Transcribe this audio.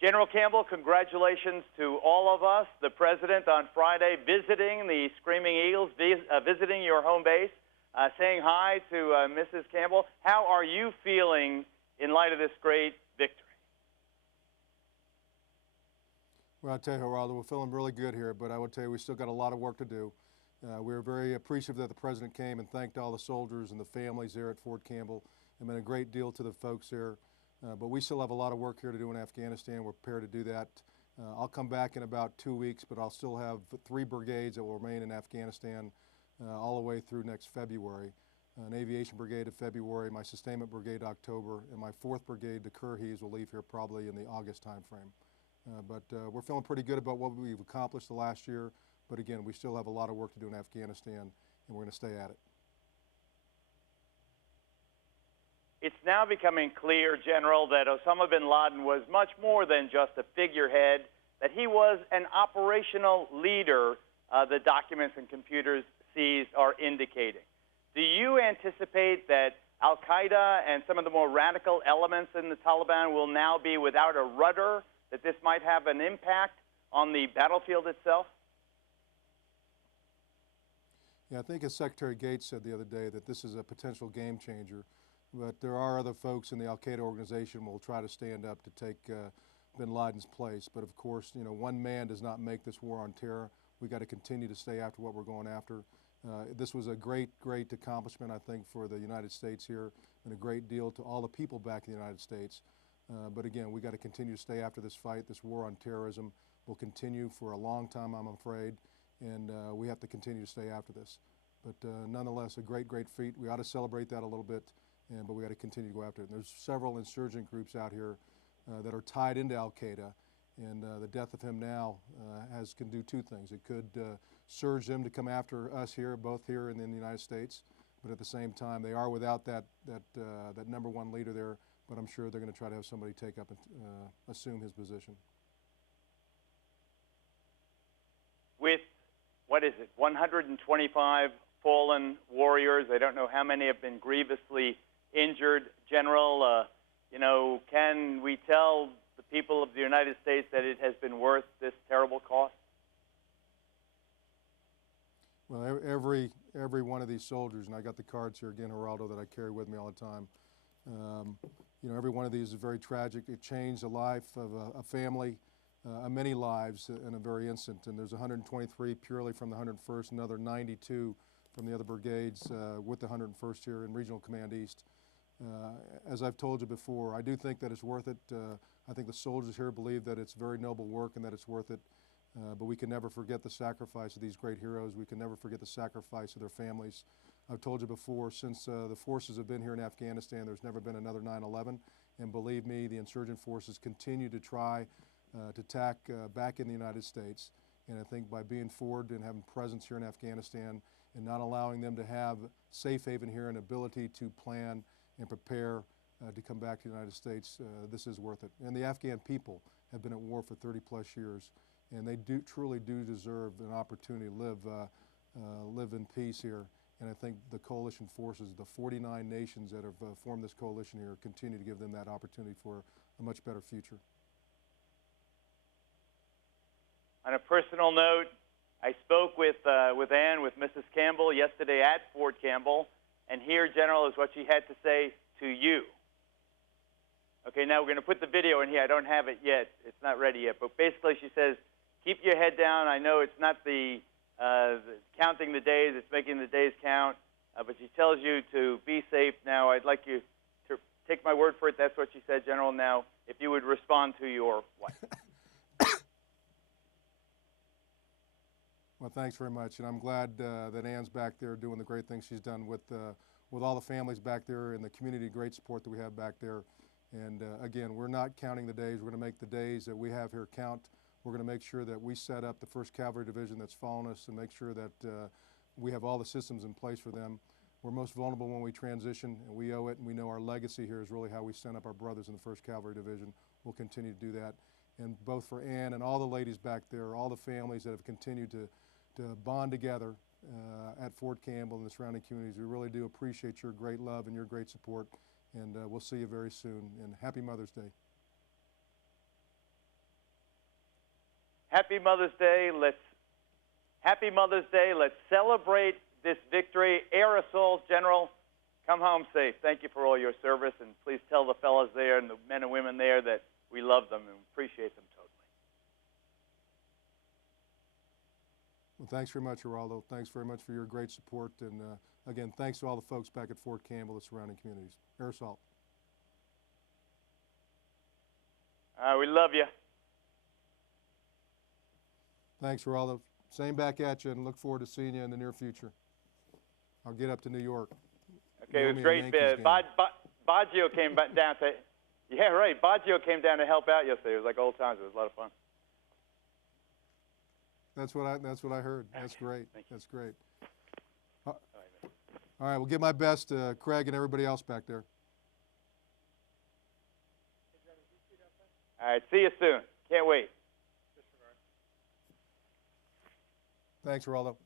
General Campbell, congratulations to all of us. The President on Friday visiting the Screaming Eagles, visiting your home base, saying hi to Mrs. Campbell. How are you feeling in light of this great victory? Well, I'll tell you, Geraldo, we're feeling really good here, but I would tell you we still got a lot of work to do. We're very appreciative that the President came and thanked all the soldiers and the families there at Fort Campbell. It meant a great deal to the folks there. But we still have a lot of work here to do in Afghanistan. We're prepared to do that. I'll come back in about 2 weeks, but I'll still have 3 brigades that will remain in Afghanistan all the way through next February. An aviation brigade of February, my sustainment brigade October, and my 4th brigade, the Kurhis, will leave here probably in the August timeframe. But we're feeling pretty good about what we've accomplished the last year. But again, we still have a lot of work to do in Afghanistan, and we're going to stay at it. It's now becoming clear, General, that Osama bin Laden was much more than just a figurehead, that he was an operational leader, the documents and computers seized are indicating. Do you anticipate that al-Qaeda and some of the more radical elements in the Taliban will now be without a rudder, that this might have an impact on the battlefield itself? Yeah, I think as Secretary Gates said the other day that this is a potential game changer. But there are other folks in the al-Qaeda organization who will try to stand up to take bin Laden's place. But of course, you know, one man does not make this war on terror. We got to continue to stay after what we're going after. This was a great accomplishment, I think, for the United States here, and a great deal to all the people back in the United States. But again, we got to continue to stay after this fight. This war on terrorism will continue for a long time, I'm afraid, and we have to continue to stay after this. But nonetheless, a great feat. We ought to celebrate that a little bit. But we got to continue to go after it. And there's several insurgent groups out here that are tied into al-Qaeda, and the death of him now can do 2 things. It could surge them to come after us here, both here and in the United States, but at the same time, they are without that #1 leader there, but I'm sure they're going to try to have somebody take up and assume his position. With, what is it, 125 fallen warriors, I don't know how many have been grievously injured, General, you know, can we tell the people of the United States that it has been worth this terrible cost? Well, every one of these soldiers, and I got the cards here again, Geraldo, that I carry with me all the time. You know, every one of these is very tragic. It changed the life of a family, many lives in a very instant. And there's 123 purely from the 101st, another 92 from the other brigades with the 101st here in Regional Command East. As I've told you before, I do think that it's worth it. I think the soldiers here believe that it's very noble work and that it's worth it. But we can never forget the sacrifice of these great heroes. We can never forget the sacrifice of their families. I've told you before, since the forces have been here in Afghanistan, there's never been another 9/11. And believe me, the insurgent forces continue to try to attack back in the United States. And I think by being forward and having presence here in Afghanistan and not allowing them to have safe haven here and ability to plan and prepare to come back to the United States, this is worth it. And the Afghan people have been at war for 30+ years, and they truly do deserve an opportunity to live in peace here. And I think the coalition forces, the 49 nations that have formed this coalition here, continue to give them that opportunity for a much better future. On a personal note, I spoke with Ann, with Mrs. Campbell yesterday at Fort Campbell, and here, General, is what she had to say to you. Okay, now we're going to put the video in here. I don't have it yet. It's not ready yet. But basically she says, keep your head down. I know it's not the counting the days. It's making the days count. But she tells you to be safe. Now, I'd like you to take my word for it. That's what she said, General. Now, if you would respond to your wife. Well, thanks very much, and I'm glad that Ann's back there doing the great things she's done with all the families back there and the community, great support that we have back there. And again, we're not counting the days. We're going to make the days that we have here count. We're going to make sure that we set up the 1st Cavalry Division that's following us and make sure that we have all the systems in place for them. We're most vulnerable when we transition, and we owe it, and we know our legacy here is really how we send up our brothers in the 1st Cavalry Division. We'll continue to do that. And both for Ann and all the ladies back there, all the families that have continued to bond together at Fort Campbell and the surrounding communities. We really do appreciate your great love and your great support, and we'll see you very soon. And happy Mother's Day. Happy Mother's Day. Happy Mother's Day. Let's celebrate this victory. Air assault, General. Come home safe. Thank you for all your service, and please tell the fellas there and the men and women there that we love them and appreciate them totally. Well, thanks very much, Geraldo. Thanks very much for your great support, and again, thanks to all the folks back at Fort Campbell, the surrounding communities. Air assault. We love you. Thanks, Geraldo. Same back at you, and look forward to seeing you in the near future. I'll get up to New York. Okay, it was great. Baggio came down to, yeah, right. Baggio came down to help out yesterday. It was like old times. It was a lot of fun. That's what I heard. That's great. That's great. All All right, we'll give my best to Craig and everybody else back there. right, see you soon. Can't wait. Thanks, Geraldo.